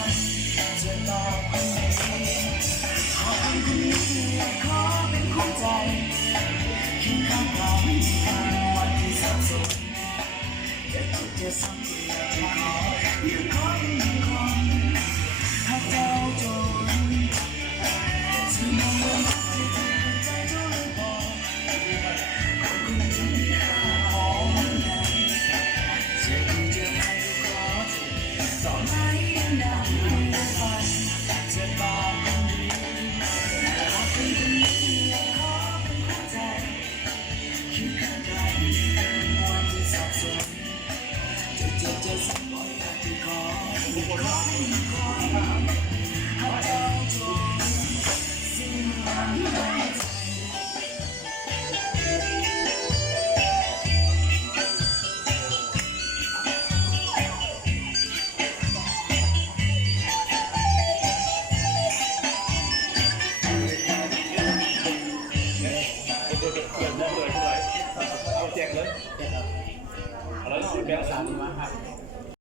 ฝันจะตอบคนนี้ขอเป็นคนนี้และขอเป็นคนใจเคียงข้างเราในวันที่สับสนจะถูกจะซ้ำที่อยากขออยากขอเป็นหนึ่งคนหากเจ้าจนซึ่งมองว่าจะทำใจเจ้าเลยบอกคนคนที่มีค่าของมันจะดูจะให้ก็ต่อไหนยังดังไม่ฝันจะตอบคนดีขอเป็นคนนี้และขอเป็นคนใจคิดข้างกายเป็นวันที่สับสนจะเจ็บจะสับบ่อยอยากที่ขออยากขอให้ขอ